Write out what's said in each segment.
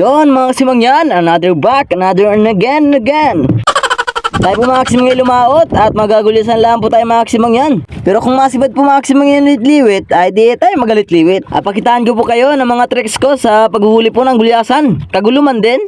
Yon mga simang yan, another back, another and again, and again. Tayo po maximum ngayon lumaot at magagulisan lang po tayo maximum yan. Pero kung masibad po maximum yan liwit, ay di tayo magalit liwit. At pakitaan ko po kayo ng mga tricks ko sa paghuhuli po ng gulyasan. Kaguluman din.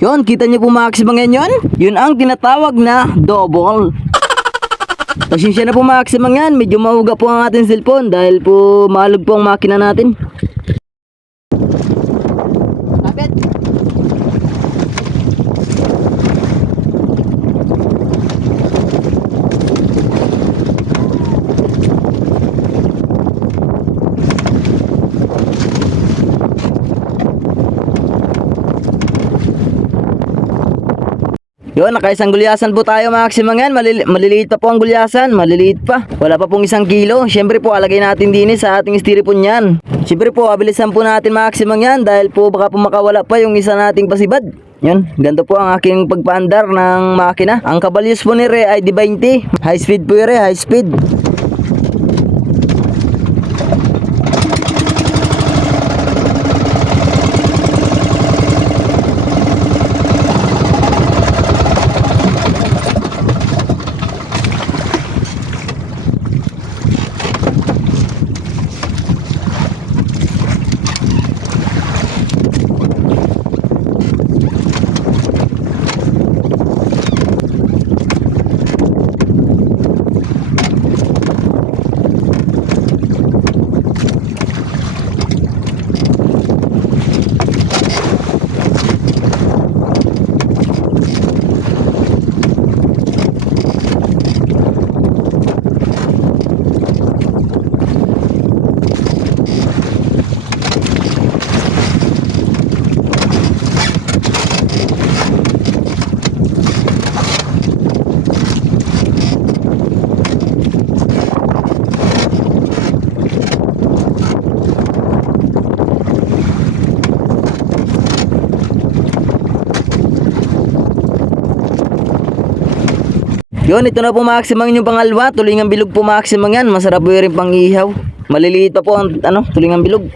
Yon, kita niyo po maximum ngayon yun? Yun ang tinatawag na double. Pasensya na po maximum yan, medyo mahuga po ang ating cellphone dahil po maalog po ang makina natin. Kapit. Yun, nakaisang gulyasan po tayo maximum yan. Malili- maliliit pa po ang gulyasan. Maliliit pa. Wala pa pong isang kilo. Siyempre po, alagay natin din eh sa ating styrofoam yan. Siyempre po, abilisan po natin maximum yan dahil po baka po makawala pa yung isa nating pasibad. Yun, ganito po ang aking pagpaandar ng makina. Ang kabalyos po ni Re ay D20. High speed po yun Re, high speed. Yun, ito na po maximum yung pangalwa. Tulingan bilog po maximum yan. Masarap po rin pang. Maliliit pa po ang ano, tulingan bilog.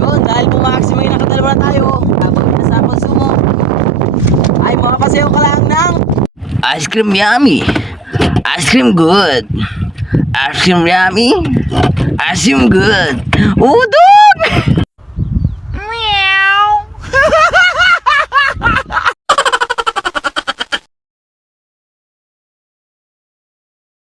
Yun, dahil po maximum yung nakadalawa na tayo. Habang nasa konsumo. Ay, mga pasayo ka lang ng Ice cream yummy. Ice cream good. Ice cream yummy. Ice cream good. Udog!